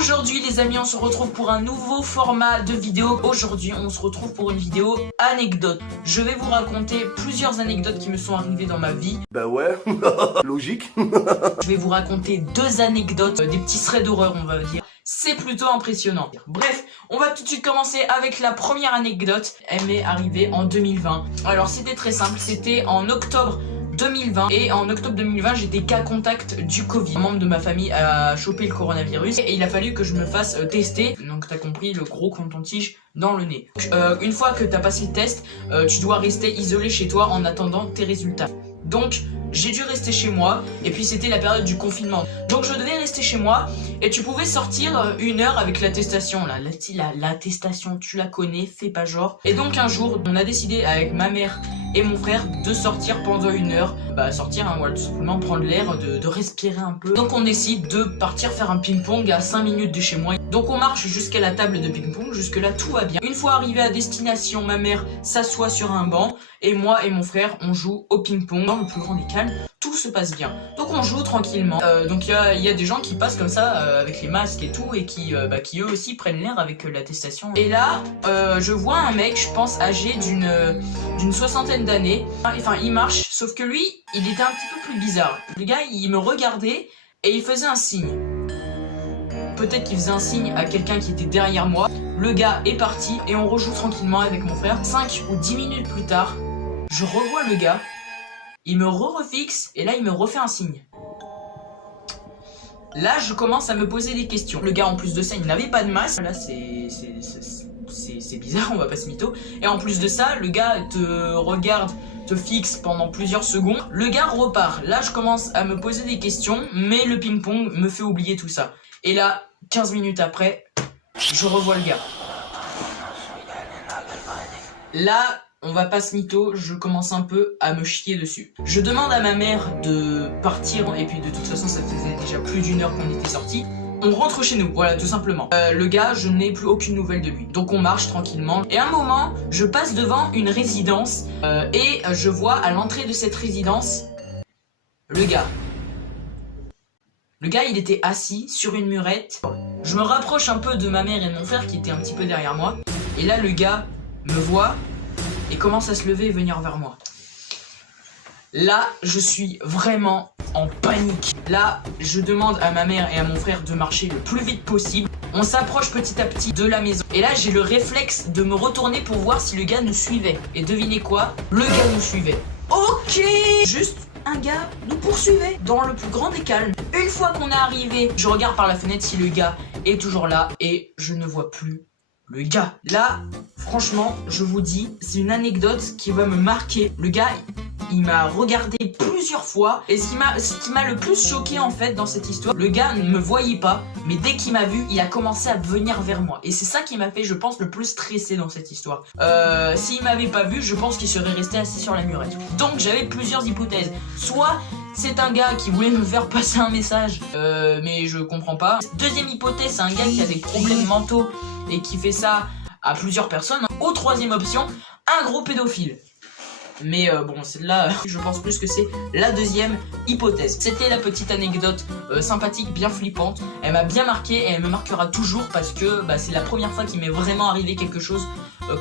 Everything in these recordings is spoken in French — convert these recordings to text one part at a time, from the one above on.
Aujourd'hui les amis, on se retrouve pour un nouveau format de vidéo. Aujourd'hui on se retrouve pour une vidéo anecdote. Je vais vous raconter plusieurs anecdotes qui me sont arrivées dans ma vie. Bah ouais, logique. Je vais vous raconter deux anecdotes, des petits threads d'horreur on va dire. C'est plutôt impressionnant. Bref, on va tout de suite commencer avec la première anecdote. Elle m'est arrivée en 2020. Alors c'était très simple, c'était en octobre 2020 et en octobre 2020 j'étais cas contact du Covid. Un membre de ma famille a chopé le coronavirus et il a fallu que je me fasse tester. Donc t'as compris, le gros coton-tige dans le nez. Une fois que t'as passé le test, tu dois rester isolé chez toi en attendant tes résultats. Donc j'ai dû rester chez moi et puis c'était la période du confinement. Donc je devais rester chez moi et tu pouvais sortir une heure avec l'attestation. L'attestation, tu la connais, fais pas genre. Et donc un jour, on a décidé avec ma mère et mon frère de sortir pendant une heure. Sortir, hein, voilà, tout simplement prendre l'air, de respirer un peu. Donc on décide de partir faire un ping-pong à 5 minutes de chez moi. Donc on marche jusqu'à la table de ping-pong, jusque là tout va bien. Une fois arrivé à destination, ma mère s'assoit sur un banc et moi et mon frère on joue au ping-pong dans le plus grand des calmes. Tout se passe bien. Donc on joue tranquillement. Donc il y a des gens qui passent comme ça avec les masques et tout et qui eux aussi prennent l'air avec l'attestation. Et là je vois un mec, je pense âgé d'une soixantaine d'années. Enfin il marche, sauf que lui il était un petit peu plus bizarre. Le gars il me regardait et il faisait un signe. Peut-être qu'il faisait un signe à quelqu'un qui était derrière moi. Le gars est parti et on rejoue tranquillement avec mon frère. 5 ou 10 minutes plus tard, je revois le gars. Il me refixe et là il me refait un signe. Là je commence à me poser des questions. Le gars en plus de ça il n'avait pas de masque. Là c'est bizarre, on va pas se mytho. Et en plus de ça le gars te regarde, te fixe pendant plusieurs secondes. Le gars repart. Là je commence à me poser des questions. Mais le ping-pong me fait oublier tout ça. Et là 15 minutes après je revois le gars. Là on va pas se mytho, je commence un peu à me chier dessus. Je demande à ma mère de partir et puis de toute façon ça faisait déjà plus d'une heure qu'on était sortis. On rentre chez nous, voilà tout simplement. Le gars, je n'ai plus aucune nouvelle de lui. Donc on marche tranquillement. Et à un moment, je passe devant une résidence et je vois à l'entrée de cette résidence le gars. Le gars, il était assis sur une murette. Je me rapproche un peu de ma mère et mon frère qui étaient un petit peu derrière moi. Et là, le gars me voit et commence à se lever et venir vers moi. Là, je suis vraiment en panique. Là, je demande à ma mère et à mon frère de marcher le plus vite possible. On s'approche petit à petit de la maison. Et là, j'ai le réflexe de me retourner pour voir si le gars nous suivait. Et devinez quoi? Le gars nous suivait. Ok! Juste un gars nous poursuivait dans le plus grand des calmes. Une fois qu'on est arrivé, je regarde par la fenêtre si le gars est toujours là et je ne vois plus le gars. Là, franchement, je vous dis, c'est une anecdote qui va me marquer. Le gars, il m'a regardé plusieurs fois. Et ce qui m'a le plus choqué en fait dans cette histoire, le gars ne me voyait pas, mais dès qu'il m'a vu, il a commencé à venir vers moi. Et c'est ça qui m'a fait, je pense, le plus stressé dans cette histoire. S'il m'avait pas vu, je pense qu'il serait resté assis sur la murette. Donc j'avais plusieurs hypothèses. Soit c'est un gars qui voulait me faire passer un message, mais je comprends pas. Deuxième hypothèse, c'est un gars qui a des problèmes mentaux et qui fait ça à plusieurs personnes. Ou troisième option, un gros pédophile. Mais bon, celle-là, je pense plus que c'est la deuxième hypothèse. C'était la petite anecdote sympathique, bien flippante. Elle m'a bien marqué et elle me marquera toujours parce que c'est la première fois qu'il m'est vraiment arrivé quelque chose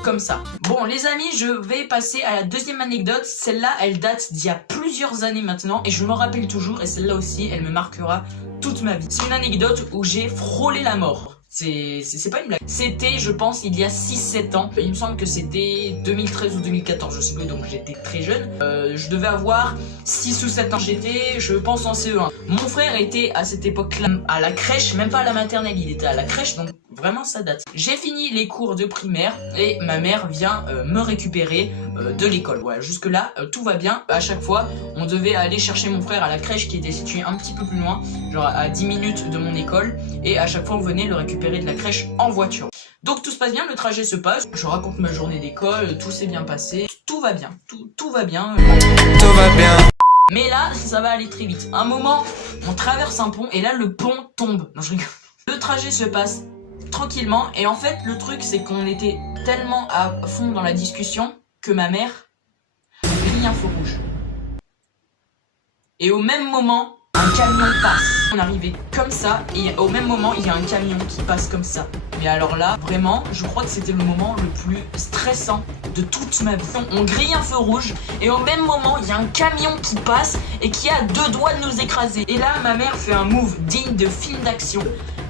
comme ça. Bon les amis, je vais passer à la deuxième anecdote. Celle-là, elle date d'il y a plusieurs années maintenant et je me rappelle toujours et celle-là aussi, elle me marquera toute ma vie. C'est une anecdote où j'ai frôlé la mort. C'est pas une blague. C'était, je pense, il y a 6-7 ans. Il me semble que c'était 2013 ou 2014, je sais plus, donc j'étais très jeune. Je devais avoir 6 ou 7 ans. J'étais, je pense, en CE1. Mon frère était à cette époque-là à la crèche, même pas à la maternelle, il était à la crèche, donc vraiment ça date. J'ai fini les cours de primaire et ma mère vient me récupérer de l'école. Voilà, jusque là, tout va bien. À chaque fois, on devait aller chercher mon frère à la crèche qui était située un petit peu plus loin, genre à 10 minutes de mon école. Et à chaque fois, on venait le récupérer de la crèche en voiture. Donc tout se passe bien, le trajet se passe. Je raconte ma journée d'école, tout s'est bien passé. Tout va bien, tout va bien. Tout va bien. Mais là, ça va aller très vite. À un moment, on traverse un pont et là, le pont tombe. Non, je rigole. Le trajet se passe tranquillement et en fait le truc c'est qu'on était tellement à fond dans la discussion que ma mère grille un feu rouge et au même moment un camion passe On arrivait comme ça et au même moment il y a un camion qui passe comme ça. Mais alors là, vraiment, je crois que c'était le moment le plus stressant de toute ma vie. On grille un feu rouge et au même moment il y a un camion qui passe et qui a 2 doigts de nous écraser. Et là ma mère fait un move digne de film d'action.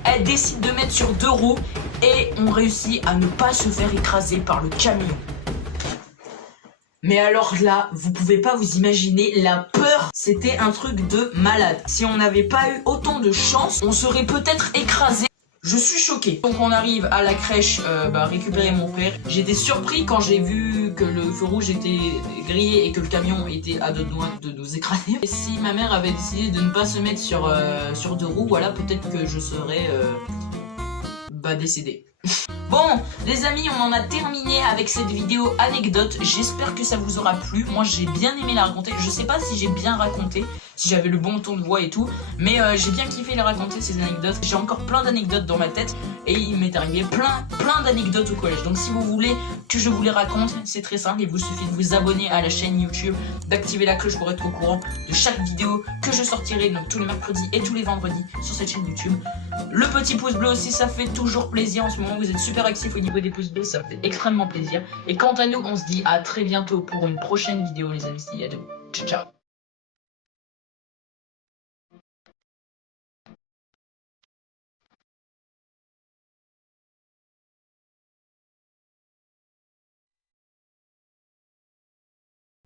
Elle décide de mettre sur 2 roues et on réussit à ne pas se faire écraser par le camion. Mais alors là, vous pouvez pas vous imaginer la peur, c'était un truc de malade. Si on n'avait pas eu autant de chance, on serait peut-être écrasé. Je suis choquée. Donc on arrive à la crèche récupérer mon frère. J'étais surpris quand j'ai vu que le feu rouge était grillé et que le camion était à 2 doigts de nous écraser. Et si ma mère avait décidé de ne pas se mettre sur 2 roues, voilà, peut-être que je serais décédé. Bon, les amis, on en a terminé avec cette vidéo anecdote. J'espère que ça vous aura plu. Moi, j'ai bien aimé la raconter. Je sais pas si j'ai bien raconté, si j'avais le bon ton de voix et tout, mais j'ai bien kiffé les raconter, ces anecdotes. J'ai encore plein d'anecdotes dans ma tête et il m'est arrivé plein d'anecdotes au collège. Donc si vous voulez que je vous les raconte, c'est très simple. Il vous suffit de vous abonner à la chaîne YouTube, d'activer la cloche pour être au courant de chaque vidéo que je sortirai, donc tous les mercredis et tous les vendredis sur cette chaîne YouTube. Le petit pouce bleu aussi, ça fait toujours plaisir. En ce moment, vous êtes super actifs au niveau des pouces bleus, ça me fait extrêmement plaisir. Et quant à nous, on se dit à très bientôt pour une prochaine vidéo, les amis. À tous. Ciao, ciao.